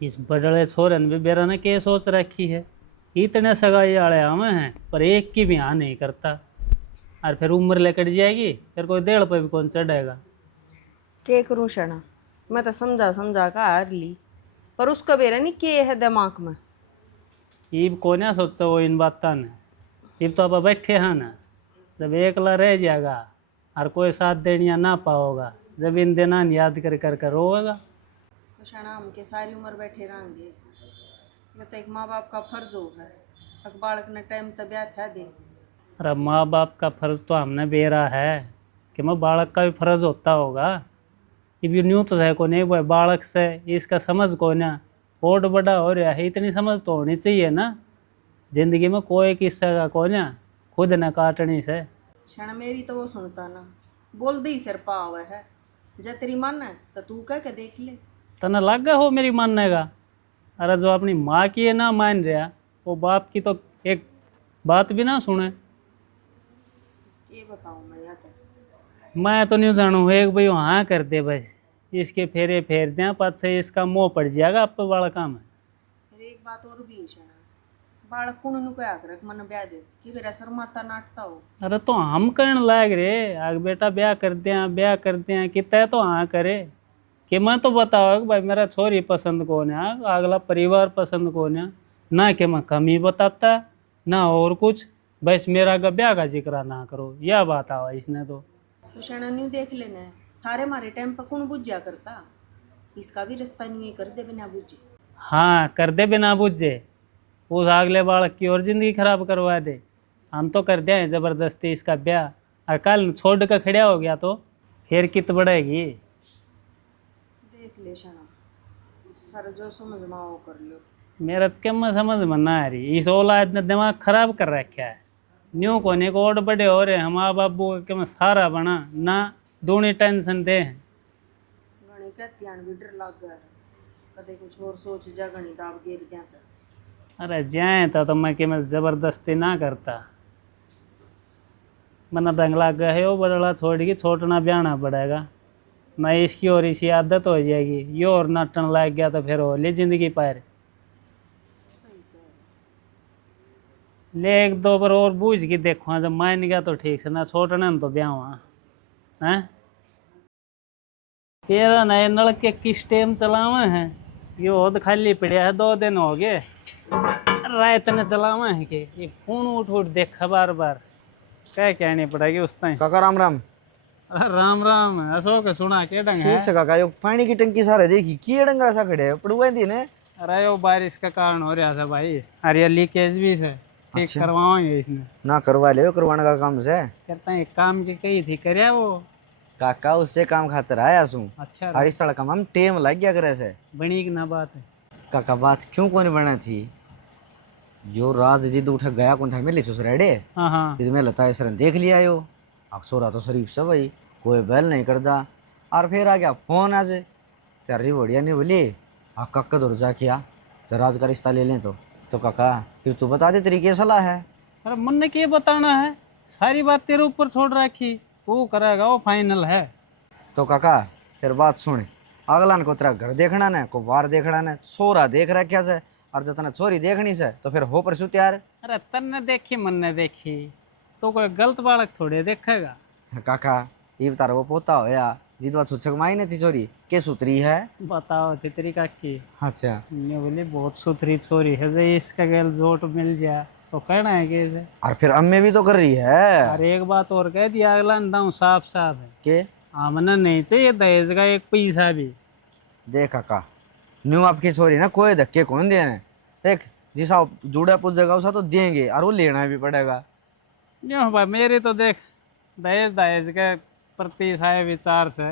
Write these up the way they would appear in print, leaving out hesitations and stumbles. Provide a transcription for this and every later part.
इस बड़े छोरे ने भी बेरा ने क्या सोच रखी है। इतने सगाई वाले हमें हैं पर एक की भी हाँ नहीं करता। और फिर उम्र लेकर जाएगी फिर कोई डेढ़ पे भी कौन चढ़ेगा। के करूँ शना, मैं तो समझा समझा कर हार ली, पर उसका बेरा नहीं के है दिमाग में। इब को ना सोचो वो इन बात ने। इब तो अब बैठे हैं ना, जब एकला रह जाएगा और कोई साथ देनिया ना पाओगा, जब इन दिना याद कर कर कर रोएगा। तो शना हम के सारी उम्र बैठे रहेंगे, ये तो एक माँ बाप का फर्ज हो है। अक बालक ने टाइम तबियत है दे। और अब माँ बाप का फर्ज तो हमने बेरा है कि मैं बालक का भी फर्ज होता होगा। इब यू न्यू तो है को नहीं भाई बालक से इसका समझ को ना बहुत बड़ा हो रहा है, इतनी समझ तो होनी चाहिए ना। जिंदगी में कोई किस्सा का को ना खुद न काटनी से। शना मेरी तो वो सुनता ना, बोल दे ही सिर पाव है। जे तेरी मन है तो तू कह के देख ले। तना लगा हो मेरी मानने का। अरे जो अपनी माँ की है ना मान रहा, वो बाप की तो एक बात भी ना सुने। ये बताऊँ मैं या तो मैं तो नहीं जानू एक भाई हाँ कर दे बस, इसके फेरे फेर दें पद से इसका मुँह पड़ जाएगा अब तो बड़ा काम है। फिर एक बात और भी है शना, बालक कुण नु क्या कर मन ब्याह दे कि मेरा सर माता नाटता हो। अरे तो हम कहने लायक रे आग बेटा ब्याह कर दें कितना है तो हाँ करे। कि मैं तो बताओ कि भाई मेरा छोरी पसंद कौन है, अगला परिवार पसंद कौन है। ना कि मैं कमी बताता ना और कुछ, बस मेरा का ब्याह का जिक्र ना करो यह बात आवा इसने तो शना न्यू देख लेना है, थारे मारे टाइम पर कौन बुझ्या करता। इसका भी रिश्ता नहीं कर दे बिना बुझे। हाँ कर दे बिना बुझे, उस अगले बालक की और ज़िंदगी खराब करवा दे। हम तो कर दें ज़बरदस्ती इसका ब्याह, और कल छोड़ कर खड़ा हो गया तो फिर कित बढ़ेगी। देख ले शना, थारे जो समझ में आओ कर लो। मेरा तो क्या मैं समझ में ना आ रही, इस औलाद ने दिमाग खराब कर रखा है। न्यू कोने को और बड़े हो रहे हैं माँ बाबू के मैं सारा बना ना दूनी टेंशन दे हैं। घणी कहती आन भी डर लग गया, कदे कुछ और सोच जा घणी दाब गिर जाता। अरे जाए तो मैं कि मैं ज़बरदस्ती ना करता। मना बंगला गए हो बड़ा छोड़ के छोटना ब्याना पड़ेगा ना, इसकी और इसी आदत हो जाएगी ये और नाटन लग गया तो फिर हो ले जिंदगी पार। सही कह ले एक दो बार और बूझ के देखो जब मान गया तो ठीक से, ना छोटना न तो ब्याह हुआ हैं। तेरा नए नल के किस टाइम चलावा है, ये ओद खाली पड़ा है 2 दिन हो गए, रात ने चलावा है कि ये फोन उठ उठ देखा बार बार क्या कहनी पड़ेगी उस टाइम। काका राम राम। अरे राम राम अशोक सुना के डंग है। ठीक से काका, यो पानी की टंकी सारे देखी की डंगा सा खड़े है पड़ुआ दी ने। अरे वो बारिश का कारण हो रहा था भाई, अरे ये लीकेज भी है, ठीक अच्छा। करवाएंगे इसने। ना करवा ले करवाने का काम से। कहता है काम की कही थी करे वो। काका उससे काम खातर आया सू। अच्छा हरी सड़क हम टेम लग गया करे से। बनी की ना बात है। काका बात क्यों कौन बना थी, जो राज जिद उठ गया कौन था मेरे ससुराड़े, हाँ हाँ इसमें लता सर देख लिया यो। अक्सोरा तो शरीफ से भाई कोई बैल नहीं करता। और फिर आ गया फोन आज, तेरी बढ़िया नहीं बोली हाँ काका दूर जा किया तो राज का रिश्ता ले लें तो काका फिर तू बता दे तेरी क्या सलाह है। अरे मन ने क्या बताना है, सारी बात तेरे ऊपर छोड़ रखी, वो करेगा वो फाइनल है। तो काका फिर बात सुन, अगला को तेरा घर देखना न को बार देखना न, सोरा देख रहा से और जो तना छोरी देखनी से तो फिर हो परसू तैयार। अरे तन्ने देखी मन ने देखी तो कोई गलत बालक थोड़े देखेगा। काका ये तारा वो पोता होया जिदवा सूचक मायने थी छोरी के सूत्री है। बताओ तितरी का की। अच्छा। मैं बोली बहुत सुथरी छोरी है, जो इसका गैल जोट मिल जाए तो कहना है कि इसे। और फिर अम्मे भी तो कर रही है। और एक बात और कह दिया अगला दाऊ साफ साफ है के हमने नहीं चाहिए दहेज का एक पैसा भी। देख काका न्यू आपकी छोरी ना कोई धक्के कौन देने, देख जिसा जुड़ा पूजेगा उसा तो देंगे और वो लेना भी पड़ेगा। क्यों भाई मेरी तो देख दहेज दहेज के प्रति साय विचार से,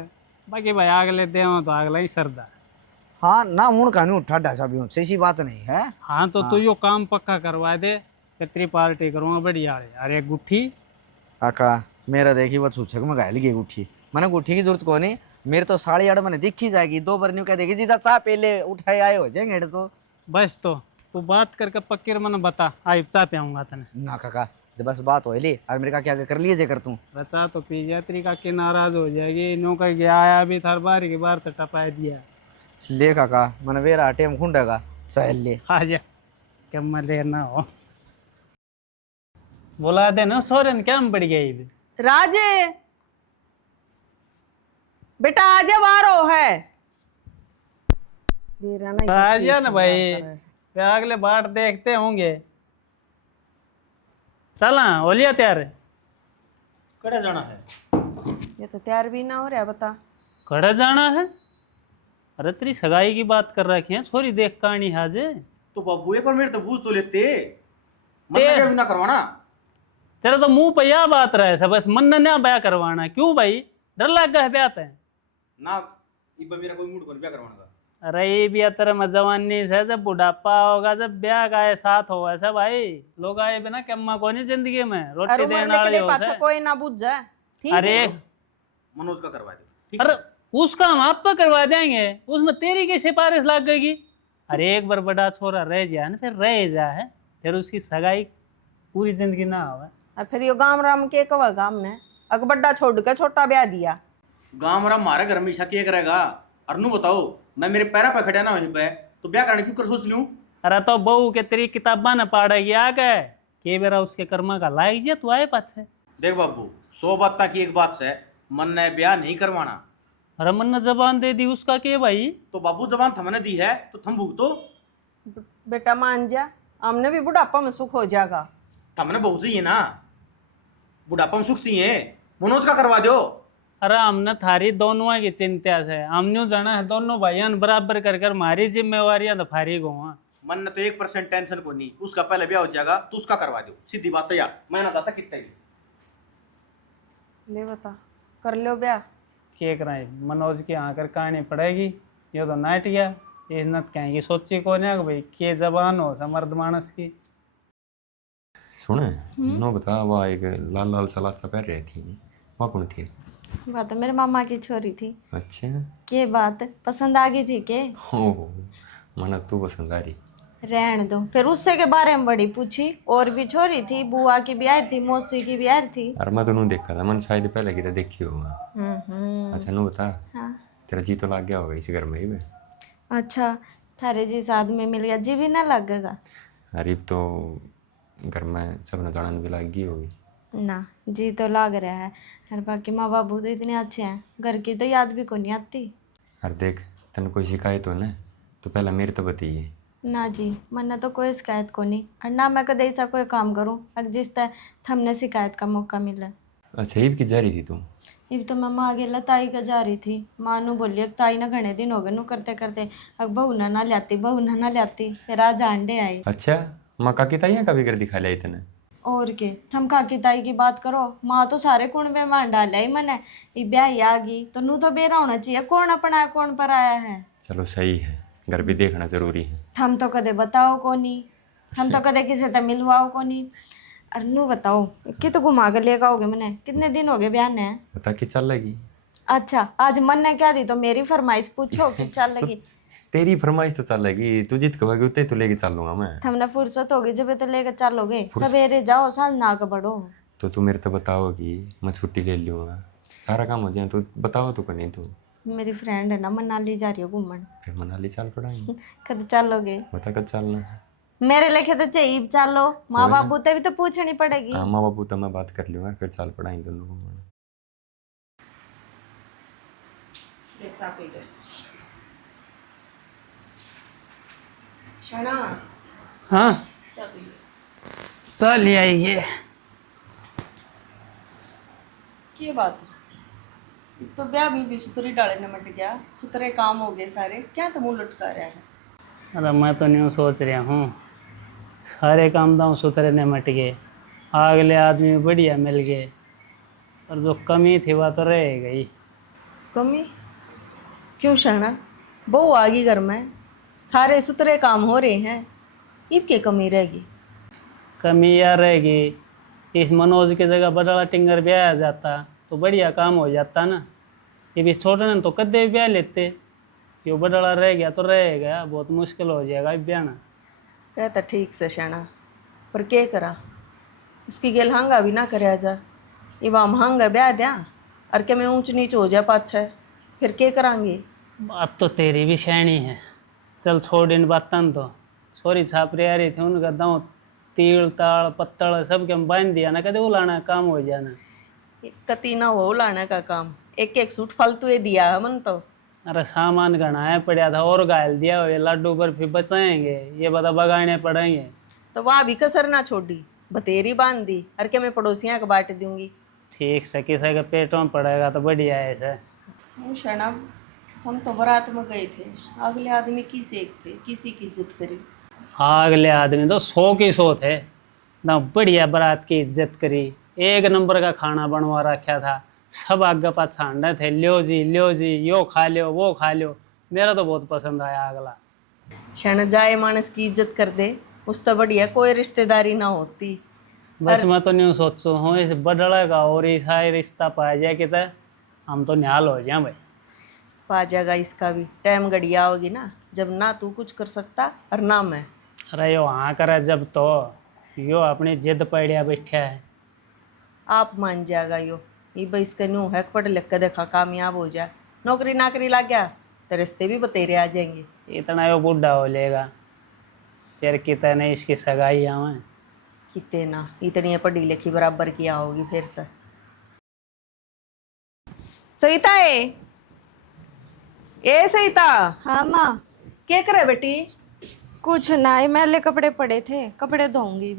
बाकी भाई अगले देव तो अगला ही सरदा। हाँ ना मुड़ का नहीं उठा ढासा भी हमसे ऐसी बात नहीं है। हाँ तो तू यो काम पक्का करवा दे, कतरी पार्टी करूँगा बढ़िया है। अरे गुट्ठी काका मेरा देखी वो सूचक में घायल गई गुठी, मैंने गुठी की जरूरत को नहीं, मेरे तो साड़ी आड़ मैंने दिखी जाएगी 2 बार न्यू कह देगी जीजा चाह पहले उठाए आए हो जाएंगे तो। बस तो तू बात करके पक्की मन बता आई चाह पे आऊँगा तने। ना काका जब बस बात हो ली और मेरे का क्या कर लिए जे कर तू। रचा तो पी जा तरीका के नाराज हो जाएगी, नो कह गया आया भी थार बार की बार तो टपा दिया। ले काका मन वेरा टेम खुंडेगा सहल ले। आ जा कम लेना हो बुला देना सोरन क्या में पड़ गई राजे बेटा आजा बाहर हो है मेरा ना आ जा ना भाई अगले बाट देखते होंगे। चला होलिया तैयार कड़े जाना है? ये तो तैयार भी ना हो रहा बता। कड़े जाना है? अरे तेरी सगाई की बात कर रखी है छोरी देख कहानी हाजे। तो बाबू एक बार मेरे तो बूझ तो लेते, मतलब क्या भी ना करवाना। तेरा तो मुंह पे यह बात रहे सब बस मन ना ब्याह करवाना क्यों भाई डर लग गया ब्याह ते ना इब मेरा कोई मूड बन क्या करवाना था। अरे ये भी तेरे में जवानी से जब बुढ़ापा होगा जब ब्याह का साथ हो ऐसा भाई लोग आए बिना कम्मा को नहीं जिंदगी में रोटी अरे देने वाले हो पाछा कोई ना बुझ जाए ठीक है? अरे मनोज का करवा दे ठीक अरे है? उसका हम आप पे करवा देंगे उसमें तेरी की सिफारिश लग गई। अरे एक बार बड़ा छोरा रह जाए ना फिर रह जाए फिर उसकी सगाई पूरी जिंदगी ना हो। और फिर यो गाम राम के कवा गाम ने अग बड्डा छोड़ के छोटा ब्याह दिया। गाँव हमारा हमारे घर में ईशा क्या करेगा? और नू बताओ मैं मेरे पैरा पे खड़ा ना वहीं पे तो ब्याह करने क्यों कर सोच लूं? अरे तो बहू के तेरी किताबा न पढ़ेगी आ गए के बेरा उसके कर्मा का लाइक जे तू आए पाछे। देख बाबू 100 बात की एक बात से मन ने ब्याह नहीं करवाना। अरे मन ने जबान दे दी उसका के भाई। तो बाबू जबान थमने दी है तो थम भुगतो। बेटा मान जा हमने भी बुढ़ापा में सुख हो जाएगा। थमने बहुत चाहिए ना, बुढ़ापा में सुख चाहिए। मनोज का करवा दो। अरे हमने थारी दोनों की चिंता से हमने जाना है दोनों भाइयों ने बराबर कर कर हमारी जिम्मेवारियां तो फारी गो। मन ने तो 1% टेंशन को नहीं, उसका पहले ब्याह हो जाएगा तो उसका करवा दो। सीधी बात से यार मैं ना चाहता कितने भी ले बता कर लो ब्याह। के कराए मनोज की आकर कहानी पड़ेगी ये तो नाट गया इज्जत कहेंगी सोची कौन है भाई के जबान हो समर्द मानस की। सुने नो बता वह एक लाल लाल सलाद सा पहन रही थी वह कौन थी? वह तो मेरे मामा की छोरी थी। अच्छा के बात पसंद आ गई थी के? ओह मना तू पसंद आ रही। रहन दो फिर उससे के बारे में बड़ी पूछी और भी छोरी थी बुआ की भी थी मौसी की भी थी। अरे मैं तो नू देखा था मन शायद पहले की तो देखी होगा। अच्छा नू बता हाँ तेरा जी तो लग गया होगा इस घर में ही में। अच्छा थारे जी साथ में मिल गया जी भी ना लगेगा। अरे तो घर में सब न जानन भी लग गई होगी ना जी तो लग रहा है और बाकी माँ बाबू तो इतने अच्छे हैं घर की तो याद भी को नहीं आती। अरे देख तेन कोई शिकायत हो ना तो पहले मेरे तो बताइए। ना जी मैंने तो कोई शिकायत को नहीं और ना मैं कदे ऐसा कोई काम करूँ अगर जिस तरह हमने शिकायत का मौका मिला। अच्छा ईब की जा रही थी तू? इब तो मैं माँ गेला ताई का जा रही थी माँ नू बोली ताई ना घने दिन हो गए नू करते करते अग बहू ना लाती फिर आज अंडे आई। अच्छा माँ काकी ताइयाँ का भी कर दिखा लिया इतने? और के थम काकी ताई की बात करो माँ तो सारे कुणबे मान डाले ही मैंने ब्याह आ गई तो नू तो बेरा होना चाहिए कौन अपना है कौन पर आया है। चलो सही है घर भी देखना जरूरी है। थम तो कदे बताओ को नहीं हम तो कदे किसी से मिलवाओ को नहीं। अरे नू बताओ कि तो घुमा कर लेगा होगे मैंने कितने दिन हो गए ब्याह ने? बता कि चल लगी। अच्छा आज मन ने क्या दी तो मेरी फरमाइश पूछो कि चल लगी। तेरी फरमाइश तो चल लगी तू जित कहोगी उतने तो लेके चल लूंगा मैं। हमने फुर्सत होगी जब तो लेकर चलोगे सवेरे जाओ सांझ ना के बढ़ो। तो तू मेरे तो बताओगी मैं छुट्टी ले लूँगा सारा काम हो जाए तो बताओ तो नहीं तो। मेरी फ्रेंड है ना मनाली जा रही हो घूमन फिर मनाली चल पड़ाएंगे। कद चलोगे? बता कब चलना है? मेरे लेके तो चाहिए चलो माँ बाबू ते भी तो पूछनी पड़ेगी। हाँ माँ बाबू तो मैं बात कर लूँगा फिर चल पड़ाएंगे दोनों घूमने। शना हाँ चल आइए की बात तो ब्याह भी सुतरी डाले ने मट गया सुतरे काम हो गए सारे क्या तो मुंह लटका रहा है। अरे मैं तो न्यू सोच रहा हूँ सारे काम दाम सुथरे निमट गए अगले आदमी बढ़िया मिल गए और जो कमी थी वह तो रह गई। कमी क्यों शना बहू आ गई घर में सारे सुतरे काम हो रहे हैं इब के कमी रहेगी? कमी यार रहेगी इस मनोज की जगह बड़ा टिंगर ब्याह आ जाता तो बढ़िया काम हो जाता ना। ये भी छोटे ने तो कदे ब्याह लेते क्यों बड़ा रह गया तो रह गया बहुत मुश्किल हो जाएगा ब्याह। कहता ठीक से शना पर के करा उसकी गेल हांगा भी ना करे जा इब हम हांगा ब्याह द्या और के मैं ऊंच नीच हो जा पाछे फिर के करांगे? बात तो तेरी भी सैनी है। चल छोड़ इन बातन तो। छोरी छापरी आ रही थी उनका दाँव तील ताल पत्तल सब के हम बांध दिया ना, कदे उलाना काम हो जाना। कती ना हो लाने का काम, एक एक सूट फालतू ये दिया है मन तो। अरे सामान घना पड़ा था और घायल दिया हुए लड्डू बर्फी बचाएंगे, ये बता बगाने पड़ेंगे। तो वह भी कसर ना छोड़ी, बतेरी बांध दी और के मैं पड़ोसियां को बांट दूंगी। ठीक से किसी के पेटों में पड़ेगा तो बढ़िया है ऐसे। शना, हम तो बारात में गए थे, अगले आदमी की सेक थे, किसी की इज्जत करी। अगले आदमी तो 100 की 100 थे ना, बढ़िया बारात की इज्जत करी, एक नंबर का खाना बनवा रखा था, सब आगे पास छांडे थे, लो जी यो खा लो वो खा लो। मेरा तो बहुत पसंद आया अगला। शण जाए मानस की इज्जत कर दे, उस तो बढ़िया कोई रिश्तेदारी ना होती। बस मैं तो नहीं सोचता हूँ इस बदला का और ऐसा ही रिश्ता पाया जाए कि हम तो निहाल हो जाए भाई। पा जाएगा इसका भी टाइम, गड़िया होगी ना जब ना तू कुछ कर सकता और ना मैं। अरे यो हाँ करे जब तो यो अपनी जिद पड़िया बैठा है। आप मान जाएगा यो, ये भाई इसका न्यू है पढ़ लिख के देखा कामयाब हो जाए, नौकरी नाकरी लग गया तो रिश्ते भी बतेरे आ जाएंगे। इतना यो बूढ़ा हो लेगा, तेरे कितने इसकी सगाई आवे। कितने ना इतनी पढ़ी लिखी बराबर किया होगी फिर तो। सविता ए सविता, हाँ माँ। क्या करे बेटी? कुछ ना, ये मैले कपड़े पड़े थे, कपड़े धोऊंगी।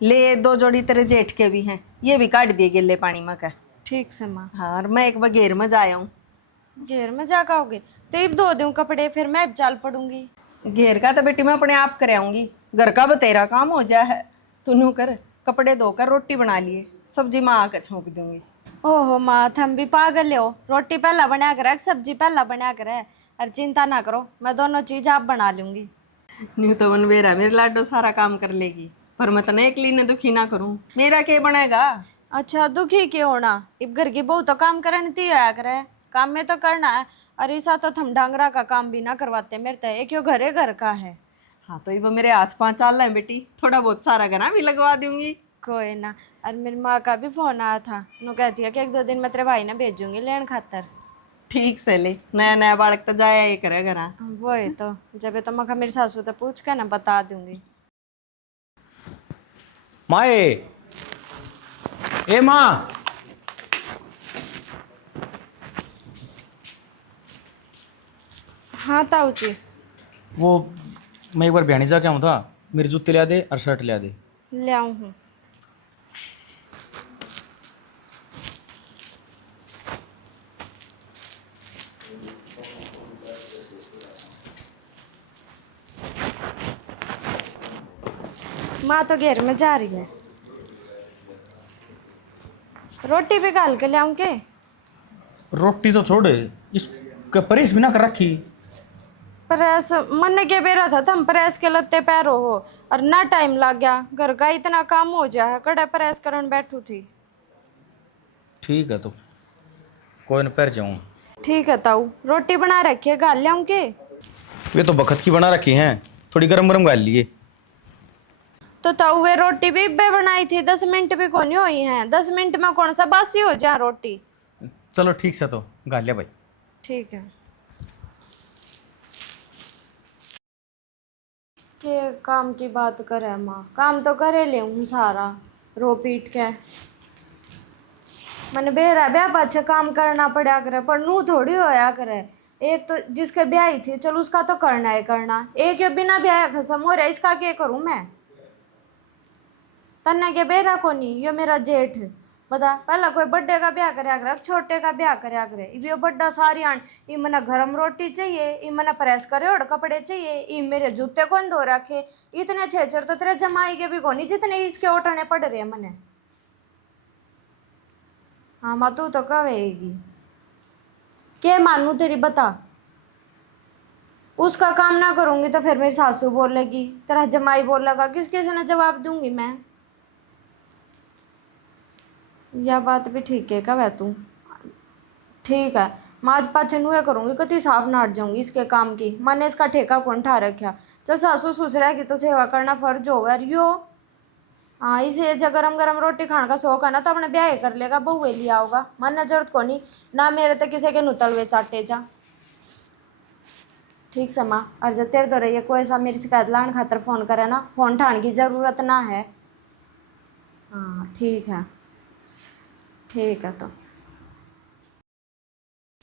ले 2 जोड़ी तेरे जेठ के भी हैं, ये भी काट दिए गिल्ले पानी में का। ठीक से माँ। हाँ, और मैं एक बार घेर में जा आऊँ। घेर में जा आओगे तो अब धो दूँ कपड़े, फिर मैं अब चाल पड़ूंगी। घेर का तो बेटी मैं अपने आप कर आऊँगी, घर का बतेरा काम हो जाए है। तू नू कर, कपड़े धोकर रोटी बना लिए, सब्जी माँ आकर छोंक दूंगी। ओहो माँ, थम भी पागल हो, रोटी पहला बना कर रख, सब्जी पहला बना कर है। और चिंता ना करो, मैं दोनों चीज आप बना लूंगी। न्यू तो मन बेरा मेरे लाडो सारा काम कर लेगी, पर मैं तने एकली ने दुखी ना करूँ, मेरा क्या बनेगा? अच्छा दुखी क्यों होना, अब घर की बहू तो काम करने ती आया करे, काम में तो करना है। और ऐसा तो थम डांगरा का काम भी ना करवाते मेरे तो, एक यो घरे घर का है। हाँ तो ये मेरे हाथ पाँव चाल रहे हैं बेटी, थोड़ा बहुत सारा गना भी लगवा दूंगी। कोई ना। और मेरी माँ का भी फोन आया था, नो कहती है कि 1-2 दिन में तेरे भाई ने भेजूंगी लेन खातर। ठीक से ले, नया नया बालक तो जाया ये करे घरा। वो ही तो, जब तो मैं मेरी सासू तो पूछ के ना बता दूंगी। माए ए माँ, हाँ ताऊ जी। वो मैं एक बार बयानी जा के आऊँ था, मेरे जूते लिया दे और शर्ट लिया दे। ले आऊँ हूँ। माँ तो घेर में जा रही है, रोटी भी गाल के ले आऊँ के? रोटी तो छोड़, इस परेश बिना कर रखी। प्रेस मन ने क्या बेरा था, तुम प्रेस के लत्ते पैरो हो और ना टाइम लग गया, घर का इतना काम हो जाए, कड़ा प्रेस करन बैठू थी। ठीक है तो कोई न पैर जाऊँ। ठीक है ताऊ, रोटी बना रखी है, गाल ले आऊँ के? वे तो बखत की बना रखी हैं, थोड़ी गरम गरम गाल लिए। तो ताऊ वे रोटी भी बे बनाई थी, 10 मिनट भी कोनी हुई हैं, 10 मिनट में कौन सा बासी हो जाए रोटी। चलो ठीक से तो गाल लिया भाई। ठीक है। के काम की बात करे माँ, काम तो करे ले हूँ सारा रो पीट के। मैंने बेरा ब्याह पाछे काम करना पड़ा करे, पर नू थोड़ी होया करे। एक तो जिसके ब्याह ही थी, चलो उसका तो करना है करना, एक ये बिना ब्याह खत्म हो रहा, इसका क्या करूँ मैं? तन्ने के बेरा को नहीं, यो मेरा जेठ बता, पहला कोई बर्थडे का ब्याह करया करे, छोटे का ब्याह करया करे, इब बड्डा सारी आन, ई मना गरम रोटी चाहिए, ई मना प्रेस करे और कपड़े चाहिए, ई मेरे जूते कौन धो रखे, इतने छेचर तो तेरे जमाई के भी कोनी जितने इसके ओटने पड़ रहे मने। हाँ माँ तू तो कहेगी, क्या मानू तेरी बता? उसका काम ना करूंगी तो फिर मेरी सासू बोलेगी, तेरा जमाई बोलेगा, किस किस ने जवाब दूंगी मैं? यह बात भी ठीक है कह तू। ठीक है, मैं आज पाछे नुए करूंगी, कति साफ ना हट जाऊंगी इसके काम की, मैंने इसका ठेका कौन ठा रखा? चल सासू ससुरा की तो सेवा करना फर्ज हो यार यो। हाँ इसे जब गरम गरम रोटी खाने का शौक है ना तो अपने ब्याह कर लेगा, बहु लिया होगा, मन जरूरत को नहीं ना, मेरे तो किसी के नुतलवे चाटे जा। ठीक से माँ। और जब तेरे दो रही कोई सा मेरी शिकायत लाने खातर फ़ोन करे ना, फ़ोन ठान की ज़रूरत ना है। हाँ ठीक है, ठीक है। तो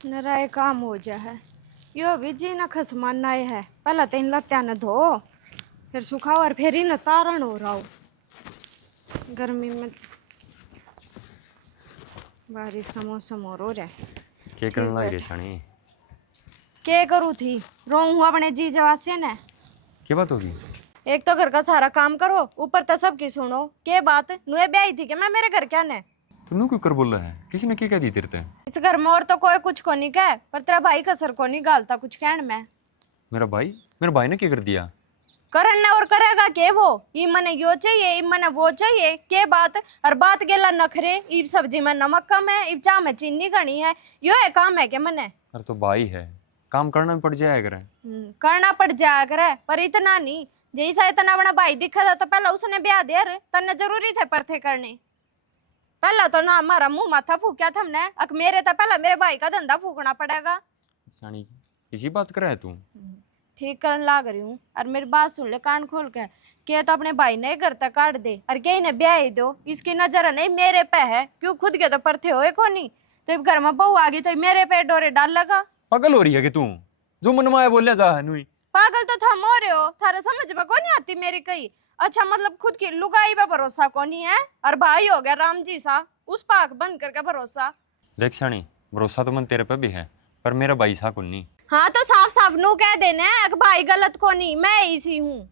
मेरा एक काम हो जाए है, यो भी जी न खसमान नाय है। पहले तो इन लत्या न धो, फिर सुखाओ और फिर इन तारण हो रहा हो। गर्मी में बारिश का मौसम और हो जाए। क्या करने लग रही सनी? क्या करूँ थी, रोऊं हूँ अपने जी जवा से न। क्या बात होगी? एक तो घर का सारा काम करो, ऊपर तो सबकी सुनो। के बात नुए ब्याही थी कि मैं मेरे घर क्या ने? तू क्यों कर बोल रहा है? किसी ने क्या कह दी तेरे ते? इस घर में और तो कोई कुछ को नहीं कह, पर तेरा भाई कसर को नहीं गालता कुछ कहन में। मेरा भाई ने क्या कर दिया? करन ने और करेगा के वो? ई मने यो चाहिए, ई मने वो चाहिए, के बात? और बात गेला नखरे, ई सब्जी में नमक कम है, ई चाय में चीनी घनी है, यो है काम है के मने? अरे तो भाई है, काम करना भी पड़ जाया करे। करना पड़ जाया करे, पर इतना नहीं। जैसा इतना बड़ा भाई दिखा था तो पहले उसने ब्याह दे रे, तन्ने जरूरी थे परथे करने। पहला तो ना हमारा मुंह माथा फूक्या था हमने, अक मेरे तो पहला मेरे भाई का धंधा फूकना पड़ेगा। सनी इसी बात कर रहा है तू? ठीक करने लाग रही हूँ। और मेरी बात सुन ले कान खोल के तो अपने भाई ने घर तक काट दे और के ने ब्याह ही दो। इसकी नजर नहीं मेरे पे है, क्यों खुद के तो परथे होए को नहीं। तो घर में बहू आ गई तो मेरे पे डोरे डाल लगा। पागल हो रही है कि तू? जो मन में आया बोल जा नुई। पागल तो थम हो रहे हो, थारे समझ में कौन आती मेरी कही। अच्छा मतलब खुद की लुगाई पे भरोसा कौन है, और भाई हो गया राम जी सा, उस पाक बंद करके भरोसा। देख सनी, भरोसा तो मन तेरे पे भी है, पर मेरा भाई सा कुन नहीं। हाँ तो साफ साफ नू कह देना है, भाई गलत को नहीं, मैं इसी हूँ।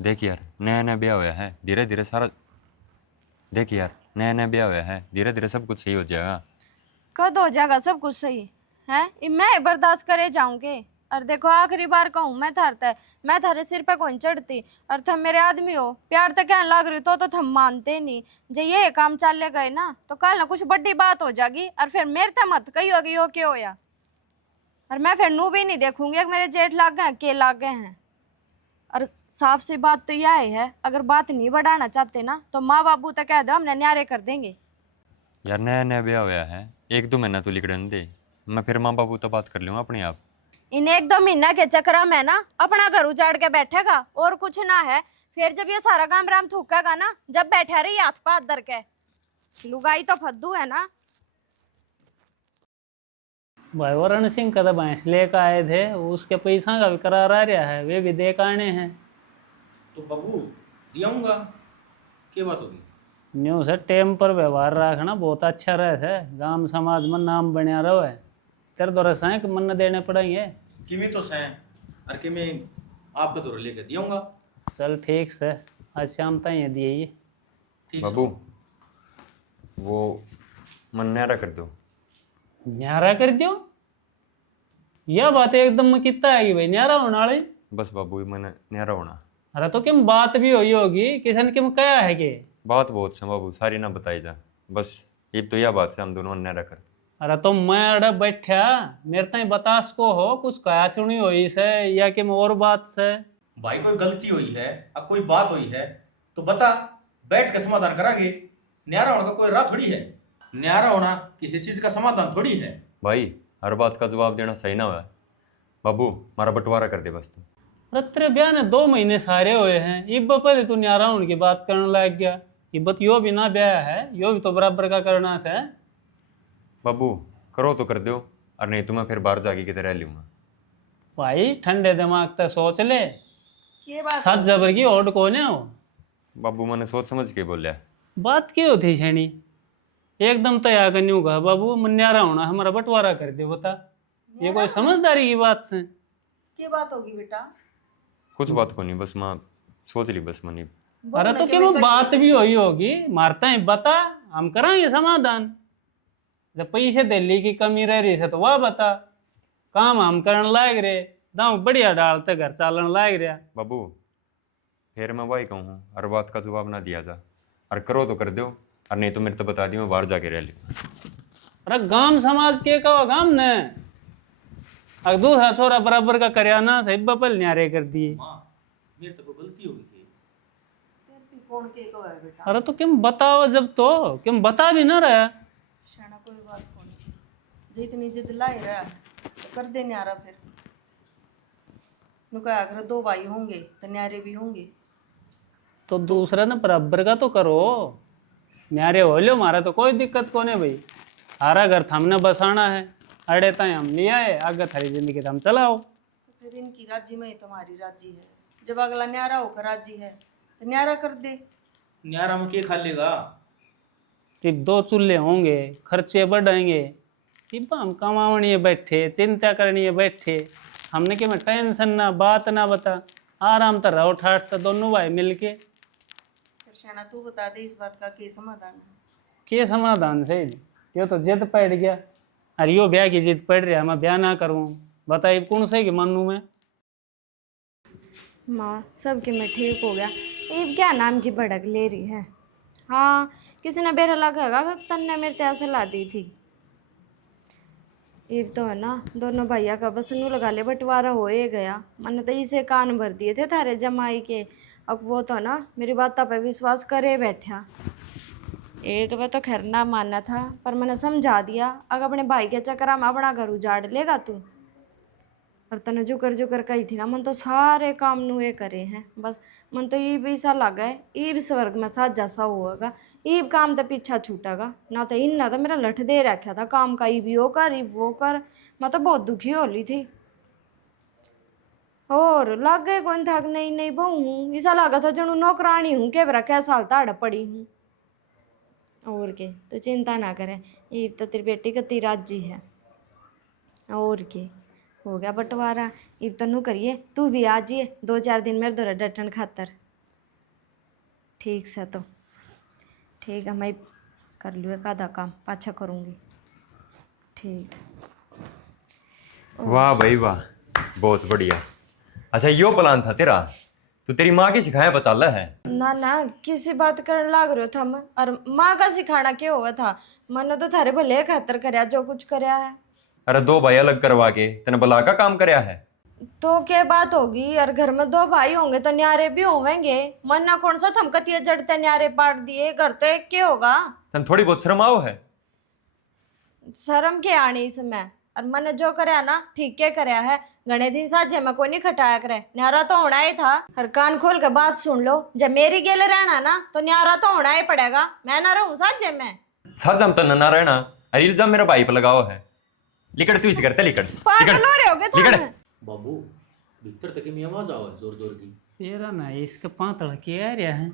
देख यार, नया नया ब्याह हुआ है, धीरे धीरे सारा। देख यार, नया नया ब्याह हुआ है, धीरे धीरे सब कुछ सही हो जाएगा। कद हो जाएगा सब कुछ सही है? मैं बर्दाश्त करे जाऊंगे। और देखो आखिरी बार कहूँ मैं थारते, मैं थारे सिर पे कौन चढ़ती। और थम मेरे आदमी हो, प्यार तो कहने लग रही तो थम मानते नहीं। जो ये काम चल गए ना तो कल ना कुछ बड़ी बात हो जाएगी, और फिर मेरे तो मत कही होगी यो क्या होया। और मैं फिर नू भी नहीं देखूंगी मेरे जेठ लाग गए के लाग गए हैं। और साफ सी बात तो यह है, अगर बात नहीं बढ़ाना चाहते ना तो माँ बाबू तो कह दो हमने न्यारे कर देंगे। यार नया नया ब्याह हुआ है, एक दो महीना तो लिखड़न दे, मैं फिर माँ बाबू तो बात कर लूँगा अपने आप। इन एक दो महीना के चक्कर में ना अपना घर उजाड़ के बैठेगा और कुछ ना है। फिर जब ये सारा काम राम थूकेगा ना, जब बैठा रही हाथ पाथ धर के, लुगाई तो फद्दू है ना। भाई वरण सिंह का भैंस लेकर आए थे, उसके पैसा का भी करार आ रहा है, वे भी दे के आने हैं। तो बाबू दियाऊंगा, क्या बात होगी? न्यू से टेम पर व्यवहार रखना बहुत अच्छा रहे है, गांव समाज में नाम बनया रहे। तेरे दो रसायन मन देने पड़ेंगे। किमी तो सैं और किमी आपका दौर लेकर दियाऊंगा। चल ठीक से, आज शाम तक ये दिए। ठीक बाबू वो मन न्यारा कर दो। न्यारा कर दियो? यह बात एकदम कितना है कि भाई न्यारा होने वाली। बस बाबू मन न्यारा होना। अरे तो किम बात भी हुई होगी, किसन किम कया है कि? बात बहुत से बाबू, सारी ना बताई जा, बस ये तो यह बात से हम दोनों न्यारा कर। अरे तो मैं अड़े बैठा, मेरे तई बता सको हो कुछ कया सुनी हुई से या कि और बात से? भाई कोई गलती हुई है, अब कोई बात हुई है तो बता, बैठ के समाधान करांगे। न्यारा होने का कोई राह थोड़ी है, न्यारा होना किसी चीज का समाधान थोड़ी है। भाई हर बात का जवाब देना सही ना हुआ। बाबू हमारा बंटवारा कर दे बस तू। अरे तेरे ब्याह ने 2 महीने सारे हुए हैं, इब पहले तू न्यारा होने की बात करने लग गया। इब्बत यो भी ना ब्याह है, यो भी तो बराबर का करना है। बाबू करो तो कर दो, और नहीं तो मैं फिर बाहर जाके किधर रह लूँगा। भाई ठंडे दिमाग तक सोच ले, के बात सात जबर की ओट कौन है हो? बाबू मैंने सोच समझ के बोलिया। बात क्यों होती छेनी? एकदम तैयार करनी होगा बाबू, मन न्यारा होना हमारा बंटवारा कर दे। बता ये कोई समझदारी की बात से? के बात होगी बेटा? कुछ बात को नहीं, बस माँ सोच ली बस मनी। अरे तो क्या वो बात भी हुई होगी, मारता है बता, हम कराएंगे समाधान। जब पैसे दिल्ली की कमी रह रही है तो वह बता, काम हम करने लायक रहे, दाम बढ़िया डालते घर चालन लायक रहा। बाबू फिर मैं वही कहूँ, हर बात का जवाब ना दिया जा, और करो तो कर दो, और नहीं तो मेरे तो बता दी मैं बाहर जाके रह लूँ। अरे गांव समाज के कहो गांव ने, अगर दूसरा छोरा बराबर का करियाना सही बपल न्यारे कर दिए। माँ मेरे तो कोई गलती होगी थी। कौन के को है बेटा? अरे तो क्यों बताओ, जब तो क्यों बता भी ना रहा। शाना कोई बात कौन, जे इतनी जिद लाई रहा तो कर दे न्यारा फिर। नुका अगर 2 भाई होंगे तो न्यारे भी होंगे। तो दूसरा ना बराबर का तो करो, न्यारे हो लो, हमारा तो कोई दिक्कत को नहीं भाई। हारा घर हमने बसाना है, अड़े ताए हम लिया है, आगे थारी जिंदगी तो हम चलाओ। तो फिर इनकी राजी में ही तुम्हारी राजी है। जब अगला न्यारा होकर राजी है तो न्यारा कर दे। न्यारा में के खा लेगा? तिब 2 चूल्हे होंगे, खर्चे बढ़ेंगे, तिब हम कमावनी है बैठे, चिंता करनी है बैठे, हमने कि मैं टेंशन ना बात ना बता, आराम तो रहो ठाठ तो दोनों भाई मिलके। फिर शाना तू बता दे इस बात का क्या समाधान है। के समाधान से यो तो जिद पड़ गया, अरे यो ब्याह की जिद पड़ रहा, मैं ब्याह ना करूँ, बताइए कौन से कि मानू मैं। माँ सबके में ठीक हो गया। ईब क्या नाम की भड़क ले रही है। हाँ किसी ने बेरा लगाएगा तन ने मेरे त्यासे ला दी थी। ईब तो है ना दोनों भैया का बस नू लगा ले बंटवारा हो ही गया। मैंने तो इसे कान भर दिए थे थारे जमाई के। अब वो तो ना मेरी बात पे विश्वास करे बैठा। एक बार तो खैर ना मानना था पर मैंने समझा दिया, अगर अपने भाई के चक्कर में अपना घर उजाड़ लेगा तू। और तने जुकर जुकर कही थी ना, मन तो सारे काम नुए करे हैं, बस मन तो ये भी सा लगा है ये भी स्वर्ग में साथ जैसा होगा। ये काम तो पीछा छूटेगा ना, तो इन ना तो मेरा लठ दे रखा था काम का, ये भी वो कर ये वो कर। मैं तो बहुत दुखी हो ली थी। और लग गए कौन था नहीं नहीं बहू हूँ, ऐसा लगा था जनू नौकरानी हूँ के बरा क्या साल ताड़ पड़ी हूँ। और के तो चिंता ना करें, ये तो तेरी बेटी का ती राजी है। और के हो गया बंटवारा। इब तो नू करिए तू भी आ जाइए 2-4 दिन मेरे दौरा डटन खातर। ठीक से तो ठीक है, मैं कर लूँ एक आधा काम पाछा करूँगी। ठीक। वाह भाई वाह, बहुत बढ़िया। अच्छा यो प्लान था तेरा, तो तेरी माँ की सिखाया पचाला है? ना ना किसी बात करने लाग रहे हो थम, और माँ का सिखाना क्या हुआ था। मैंने तो थारे भले खातर करया जो कुछ करया है। अरे 2 भाई अलग करवा के तेने भला का काम करया है। तो क्या बात होगी, और घर में 2 भाई होंगे तो न्यारे भी होवेंगे। मन ना कौन सा थम कतिया जड़ते न्यारे पाट दिए, घर तो एक के होगा। तेने थोड़ी बहुत शर्म आओ है? शर्म के आनी इसमें, और मैंने जो करया ना ठीक के करया है। घने दिन साजे में कोई नहीं खटाया करे, न्यारा तो होना ही था। हर कान खोल के बात सुन लो, जब मेरी गेले रहना ना तो न्यारा तो होना ही पड़ेगा, मैं ना रहूं साजे में। साजम तो ना रहना, अरे इल्जाम मेरा भाई पे लगाओ है। लिकड़ तू इस करते लिकड़ पागल हो रहे होगे लिकड़। तुम। बाबू भीतर तक में आवाज आवे जोर जोर की। तेरा ना इसके 5 लड़के आ रहा है।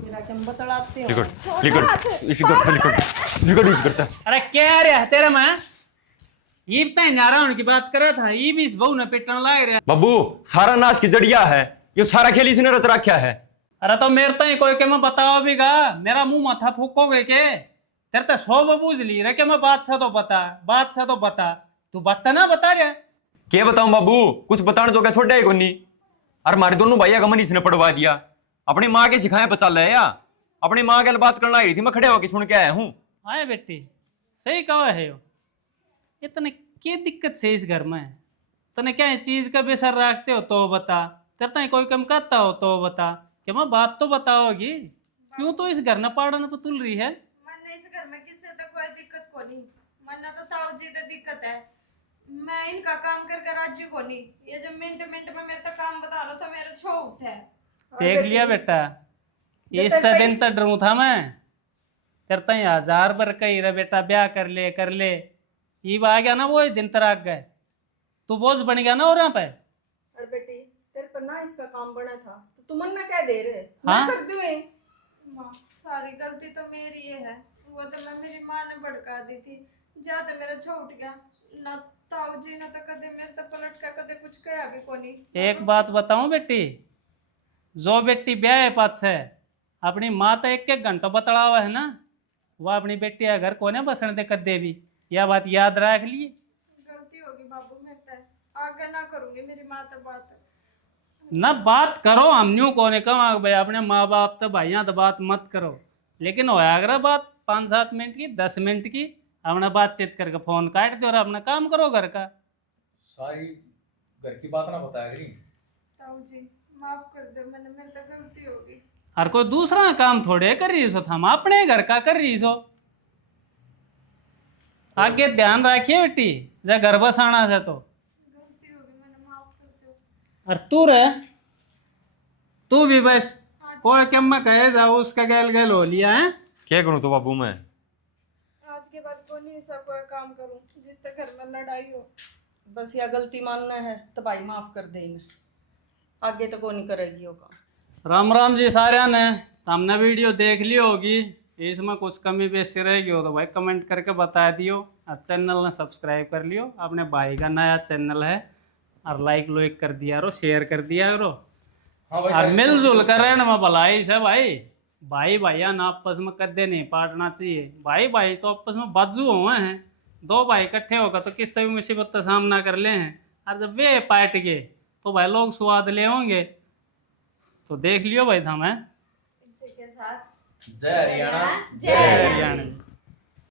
मेरा क्या बतलाते हो। लिकड़ लिकड़ इसी करते लिकड़ लिकड़ इस करते। अरे क्या रहा है तेरा मैं, ये तय न्यारा होने की बात कर रहा था, ये भी इस बहू ने पिटन लाग रहा। बाबू सारा नाश की जड़िया है, ये सारा खेल इसने रच रखा है। अरे तो मेरे तय कोई के मैं बताओ भी गा, मेरा मुंह माथा फूकोगे के? तेरे तो 100 बूझ ली रे के मैं बात सा तो बता, बात सा तो बता, तू बता ना बता रहा। क्या बताऊं बाबू, कुछ बताने जो क्या छोड़ा है कोनी। और हमारे दोनों भैया का मन इसने पढ़वा दिया। अपनी माँ के सिखाया पचाल है या अपनी माँ के बात करना आई थी, मैं खड़े होकर सुन के आया हूँ। आए बेटी सही कहा है यो, इतने क्या दिक्कत से इस घर में? तने क्या चीज का बेसर रखते हो तो बता, तेरे कोई कम करता हो तो बता, कि मैं बात तो बताओगी। क्यों तो इस घर न पाड़न पर तुल रही है? मन इस घर में किससे तो कोई दिक्कत को नहीं, मन तो ताऊ जी तो दिक्कत है। मैं इनका काम करके राज्य को नहीं, ये जब मिनट मिनट में मेरे तो काम बता लो तो मेरा छो उठे। देख लिया बेटा, इस दिन तक डरू था मैं, करता ही 1000 बार कही रहा बेटा ब्याह कर ले कर ले। ये आ गया ना वो दिन तराक गए, तू बोझ बन गया ना और यहाँ पे। अरे बेटी तेरे पर ना इसका काम बना था तो तू मन ना क्या दे रहे। हाँ? मैं कर दूँ माँ सारी गलती तो मेरी ये है, वो तो मैं मेरी माँ ने भड़का दी थी, जा तो मेरा छो उठ गया ना। ताऊ जी ने तो कदे मेरे तो पलट का कदे कुछ कहा भी को नहीं। एक बात बताऊं बेटी, जो बेटी ब्याह है पास है अपनी माँ तो 1-1 घंटा बतड़ा हुआ है ना, वह अपनी बेटी का घर कोने बसने दे कदे भी, यह बात याद रख लिए। गलती होगी बाबू, मैं तो आगे ना करूंगी मेरी माँ तो बात। ना बात करो, हम न्यू कोने कहा भाई अपने माँ बाप तो भाइयों तो बात मत करो, लेकिन होया अगर बात 5-7 मिनट की 10 मिनट की अपना बातचीत करके फोन काट दो और अपना काम करो घर का। सारी घर की बात ना बताया करी। ताऊ जी माफ कर दो, मैंने मेरे तो गलती होगी। और कोई दूसरा काम थोड़े कर रही सो, हम अपने घर का कर रही सो। आगे ध्यान रखिए बेटी, जब घर बसाना है तो। गलती होगी, मैंने माफ कर दो। और तू रे, तू भी बस कोई कम में कहे जाओ उसका गैल गैल हो लिया है। क्या करूं तो बाबू मैं? आज के बाद को नहीं सब कोई काम करूं जिससे घर में लड़ाई हो। बस या गलती मानना है तो भाई माफ कर दे इन्हें, आगे तो को नहीं करेगी वो काम। राम राम जी सारे ने, हमने वीडियो देख ली होगी, इसमें कुछ कमी बेसी रहेगी हो तो भाई कमेंट करके बता दियो। और चैनल ने सब्सक्राइब कर लियो, अपने भाई का नया चैनल है, और लाइक लोइक कर दिया करो, शेयर कर दिया करो। हाँ भाई, और मिलजुल कर रहने में भलाई से भाई, भाई भाइया ना आपस में कदे नहीं पाटना चाहिए। भाई भाई तो आपस में बाजू हुए हैं, दो भाई इकट्ठे होकर तो किससे भी मुसीबत का सामना कर ले हैं। और जब वे पाट गए तो भाई लोग स्वाद ले होंगे। तो देख लियो भाई था मैं इसी के साथ जय हरियाणा जय हरियाणा। हरियाणा।